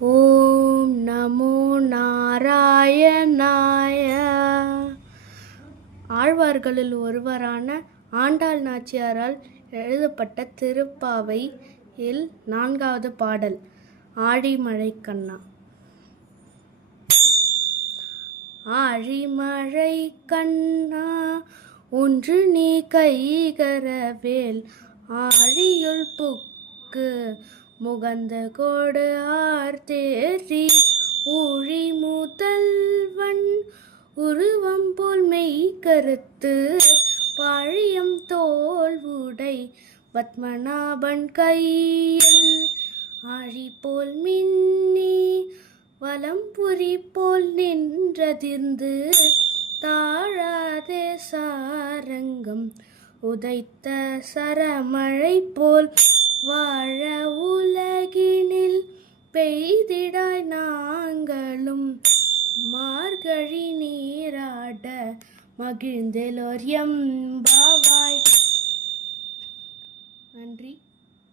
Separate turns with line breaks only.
ஓம் நமோ நாராயணாய. ஆழ்வார்களில் ஒருவரான ஆண்டாள் நாச்சியாரால் எழுதப்பட்ட திருப்பாவை இல் நான்காவது பாடல் ஆழிமழை கண்ணா ஆழிமழை கண்ணா ஒன்று நீ கைகரவேல் ஆழியுள் புக்கு முகந்த கோடு ஆர்த்தேரி ஊழி மூத்தல்வன் உருவம் போல் மெய் கருத்து பாழியம் தோல் உடை பத்மநாபன் கையில் ஆழி போல் மின்னி வலம்புரி போல் நின்றதிர்ந்து தாழாதே சாரங்கம் உதைத்த சரமழை போல் வாழ உலகினில் பெய்திடாய் நாங்களும். மார்கழி நீராட மகிழ்ந்தெலோர் எம்பாவாய். நன்றி.